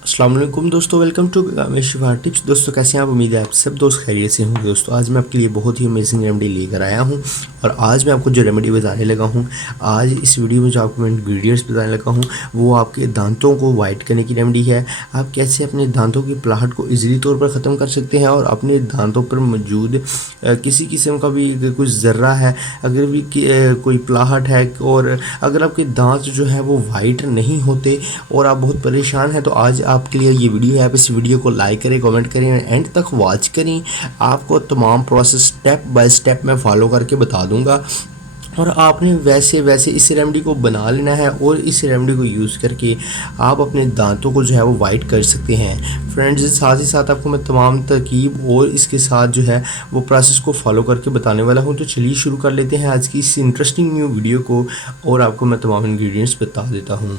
अस्सलाम वालेकुम दोस्तों, वेलकम टू शिफा टिप्स। दोस्तों कैसे हैं आप? उम्मीद है आप सब दोस्त खैरियत से होंगे। दोस्तों आज मैं आपके लिए बहुत ही अमेजिंग रेमेडी लेकर आया हूं और आज मैं आपको जो रेमेडी बताने लगा हूं, आज इस वीडियो में जो आपको मैं इंग्रेडिएंट्स बताने लगा हूं वो आपके दांतों को वाइट करने की रेमेडी है। आप कैसे अपने दांतों की पलाहट को ईजिली तौर पर ख़त्म कर सकते हैं और अपने दांतों पर मौजूद किसी किस्म का भी अगर कुछ ज़र्रा है, अगर भी कोई पलाहट है और अगर आपके दांत जो है वो वाइट नहीं होते और आप बहुत परेशान हैं, तो आज आपके लिए ये वीडियो है। आप इस वीडियो को लाइक करें, कमेंट करें, एंड तक वॉच करें। आपको तमाम प्रोसेस स्टेप बाय स्टेप मैं फॉलो करके बता दूंगा और आपने वैसे वैसे इस रेमेडी को बना लेना है और इस रेमेडी को यूज़ करके आप अपने दांतों को जो है वो वाइट कर सकते हैं। फ्रेंड्स साथ ही साथ आपको मैं तमाम तरकीब और इसके साथ जो है वो प्रोसेस को फॉलो करके बताने वाला हूं। तो चलिए शुरू कर लेते हैं आज की इस इंटरेस्टिंग न्यू वीडियो को और आपको मैं तमाम इंग्रेडिएंट्स बता देता हूं।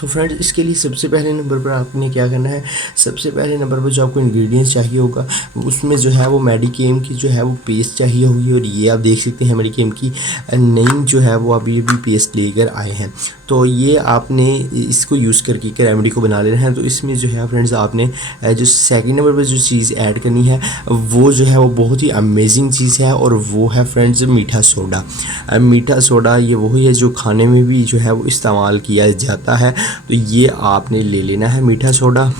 तो फ्रेंड्स इसके लिए सबसे पहले नंबर पर आपने क्या करना है, सबसे पहले नंबर पर जो आपको इंग्रेडिएंट्स चाहिए होगा उसमें जो है वो मेडिकेम की जो है वो पेस्ट चाहिए होगी। और ये आप देख सकते हैं मेडिकेम की नई जो है वो अभी अभी पेस्ट लेकर आए हैं। तो ये आपने इसको यूज़ करके रेमेडी को बना लेना है। तो इसमें जो है फ्रेंड्स आपने जो सेकंड नंबर पर जो चीज़ ऐड करनी है वो जो है वो बहुत ही अमेजिंग चीज़ है और वो है फ्रेंड्स मीठा सोडा। मीठा सोडा ये वही है जो खाने में भी जो है वो इस्तेमाल किया जाता है। तो ये आपने ले लेना है मीठा सोडा।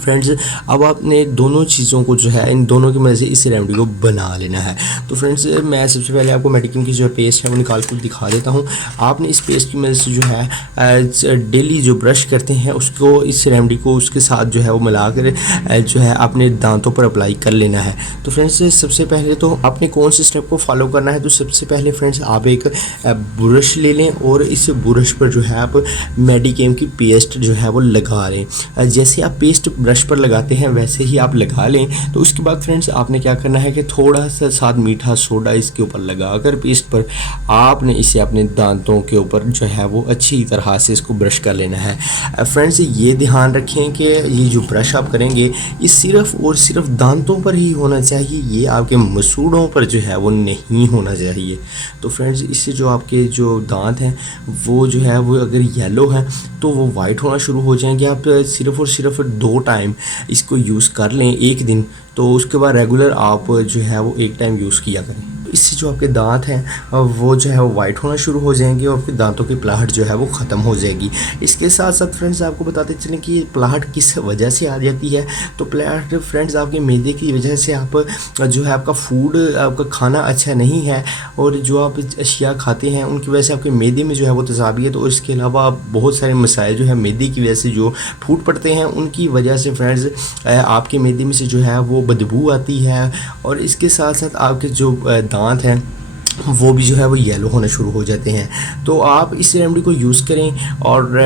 फ्रेंड्स अब आपने दोनों चीज़ों को जो है इन दोनों की मदद से इस रेमेडी को बना लेना है। तो फ्रेंड्स मैं सबसे पहले आपको मेडिकेम की जो पेस्ट है वो निकाल कर दिखा देता हूँ। आपने इस पेस्ट की मदद से जो है डेली जो ब्रश करते हैं उसको इस रेमेडी को उसके साथ जो है वो मिलाकर जो है अपने दांतों पर अप्लाई कर लेना है। तो फ्रेंड्स सबसे पहले तो आपने कौन से स्टेप को फॉलो करना है, तो सबसे पहले फ्रेंड्स आप एक ब्रश ले लें और इस ब्रश पर जो है आप मेडिकेम की पेस्ट जो है वो लगा लें। जैसे आप पेस्ट ब्रश पर लगाते हैं वैसे ही आप लगा लें। तो उसके बाद फ्रेंड्स आपने क्या करना है कि थोड़ा सा साथ मीठा सोडा इसके ऊपर लगाकर पेस्ट पर आपने इसे अपने दांतों के ऊपर जो है वो अच्छी तरह से इसको ब्रश कर लेना है। फ्रेंड्स ये ध्यान रखें कि ये जो ब्रश आप करेंगे ये सिर्फ और सिर्फ दांतों पर ही होना चाहिए, ये आपके मसूड़ों पर जो है वो नहीं होना चाहिए। तो फ्रेंड्स इससे जो आपके जो दांत हैं वो जो है वो अगर येलो हैं तो वो वाइट होना शुरू हो जाएंगे। आप सिर्फ और सिर्फ 2 टाइम इसको यूज़ कर लें एक दिन, तो उसके बाद रेगुलर आप जो है वो एक टाइम यूज़ किया करें। इससे जो आपके दांत हैं वो जो है वो वाइट होना शुरू हो जाएंगे और आपके दांतों की पलाहट जो है वो ख़त्म हो जाएगी। इसके साथ साथ फ्रेंड्स आपको बताते चलें कि ये पलाहट किस वजह से आ जाती है। तो पलाहट फ्रेंड्स आपके मैदे की वजह से आप जो है आपका फूड आपका खाना अच्छा नहीं है और जो आप अशिया खाते हैं उनकी वजह से आपके मैदे में जो है वो तेज़ाबियत है। और इसके अलावा आप बहुत सारे मसाइल जो है मैदे की वजह से जो फूड पड़ते हैं उनकी वजह से फ्रेंड्स आपके मैदे में से जो है वो बदबू आती है और इसके साथ साथ आपके जो दांत हैं वो भी जो है वो येलो होने शुरू हो जाते हैं। तो आप इस रेमेडी को यूज़ करें और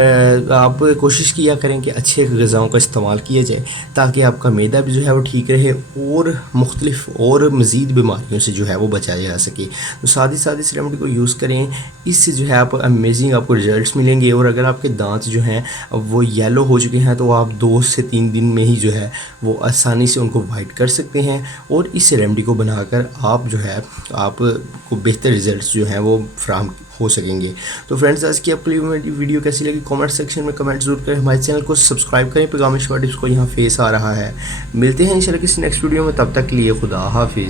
आप कोशिश किया करें कि अच्छे ग़िज़ाओं का इस्तेमाल किया जाए ताकि आपका मैदा भी जो है वो ठीक रहे और मुख्तलिफ और मज़ीद बीमारियों से जो है वो बचाया जा सके। तो साथ ही साथ इस रेमेडी को यूज़ करें, इससे जो है आप अमेजिंग आपको रिजल्ट्स मिलेंगे। और अगर आपके दांत जो हैं वो येलो हो चुके हैं तो आप 2 से 3 दिन में ही जो है वो आसानी से उनको वाइट कर सकते हैं और इस रेमेडी को बनाकर आप जो है आपको बेहतर रिजल्ट्स जो हैं वो फ्राहम हो सकेंगे। तो फ्रेंड्स आज की आपके लिए वीडियो कैसी लगी कमेंट सेक्शन में कमेंट जरूर करें। हमारे चैनल को सब्सक्राइब करें। पैगाम शिफा टिप्स को यहाँ फेस आ रहा है। मिलते हैं इंशाल्लाह किसी नेक्स्ट वीडियो में, तब तक के लिए खुदा हाफिज़।